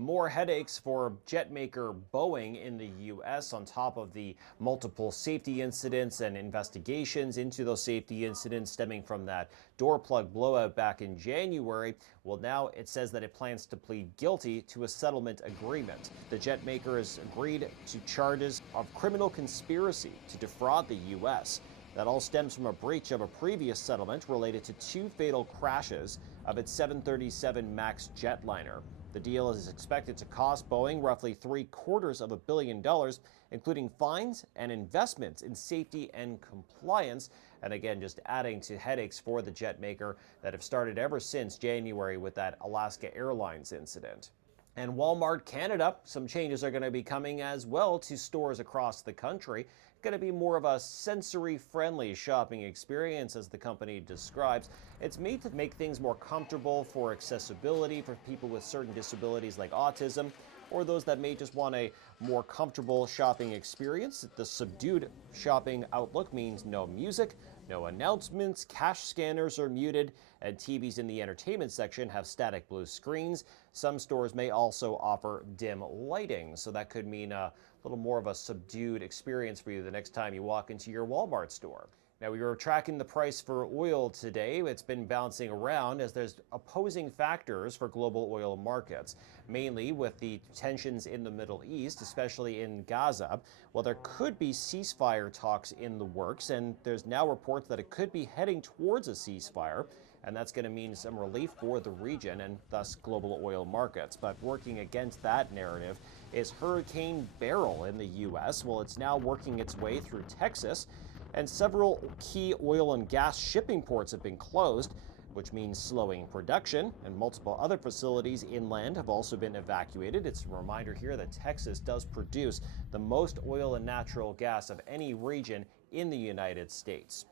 More headaches for jet maker Boeing in the U.S. on top of the multiple safety incidents and investigations into those safety incidents stemming from that door plug blowout back in January. Well, now it says that it plans to plead guilty to a settlement agreement. The jet maker has agreed to charges of criminal conspiracy to defraud the U.S. That all stems from a breach of a previous settlement related to two fatal crashes of its 737 MAX jetliner. The deal is expected to cost Boeing roughly $750 million, including fines and investments in safety and compliance. And again, just adding to headaches for the jet maker that have started ever since January with that Alaska Airlines incident. And Walmart Canada, some changes are going to be coming as well to stores across the country. Going to be more of a sensory-friendly shopping experience, as the company describes. It's made to make things more comfortable for accessibility for people with certain disabilities like autism, or those that may just want a more comfortable shopping experience. The subdued shopping outlook means no music, no announcements, cash scanners are muted, and TVs in the entertainment section have static blue screens. Some stores may also offer dim lighting, so that could mean a little more of a subdued experience for you the next time you walk into your Walmart store. Now, we were tracking the price for oil today. It's been bouncing around as there's opposing factors for global oil markets, mainly with the tensions in the Middle East, especially in Gaza. Well, there could be ceasefire talks in the works, and there's now reports that it could be heading towards a ceasefire, and that's going to mean some relief for the region and thus global oil markets. But working against that narrative is Hurricane Beryl in the U.S. Well, it's now working its way through Texas, and several key oil and gas shipping ports have been closed, which means slowing production, and multiple other facilities inland have also been evacuated. It's a reminder here that Texas does produce the most oil and natural gas of any region in the United States.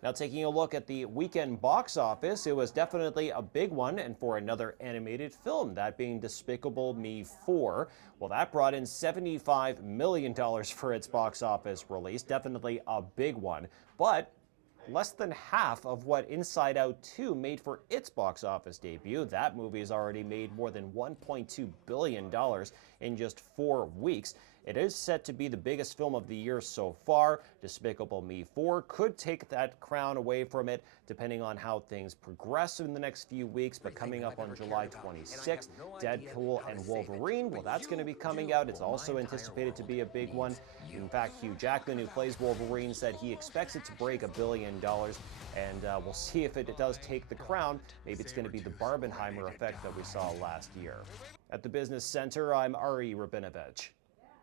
Now, taking a look at the weekend box office, it was definitely a big one, and for another animated film, that being Despicable Me 4. Well, that brought in $75 million for its box office release. Definitely a big one, but less than half of what Inside Out 2 made for its box office debut. That movie has already made more than $1.2 billion in just 4 weeks. It is set to be the biggest film of the year so far. Despicable Me 4 could take that crown away from it, depending on how things progress in the next few weeks. But coming up on July 26th, Deadpool and Wolverine, well, that's going to be coming out. It's also anticipated to be a big one. In fact, Hugh Jackman, who plays Wolverine, said he expects it to break $1 billion. And we'll see if it does take the crown. Maybe it's going to be the Barbenheimer effect that we saw last year. At the Business Center, I'm Ari Rabinovitch.